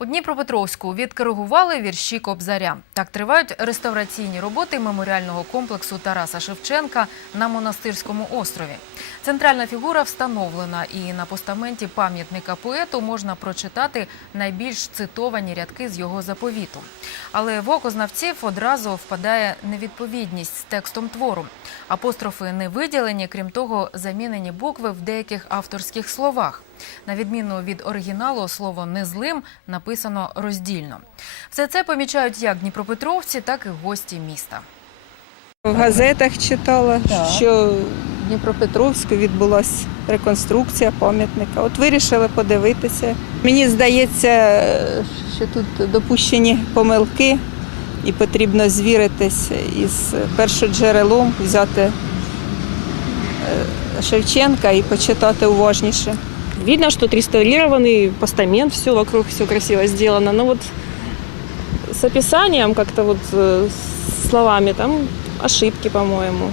У Дніпропетровську відкоригували вірші Кобзаря. Так тривають реставраційні роботи меморіального комплексу Тараса Шевченка на монастирському острові. Центральна фігура встановлена, і на постаменті пам'ятника поету можна прочитати найбільш цитовані рядки з його заповіту. Але в око одразу впадає невідповідність з текстом твору. Апострофи не виділені, крім того, замінені букви в деяких авторських словах. На відміну від оригіналу, слово «незлим» написано роздільно. Все це помічають як дніпропетровці, так і гості міста. В газетах читала, Так. що в Дніпропетровську відбулася реконструкція пам'ятника. От вирішили подивитися. Мені здається, що тут допущені помилки, і потрібно звіритись із першоджерелом, взяти е, Шевченка і почитати уважніше. Видно, что отреставрированный постамент, все вокруг, все красиво сделано. Но вот с описанием, как-то вот э, словами, там ошибки, по-моему.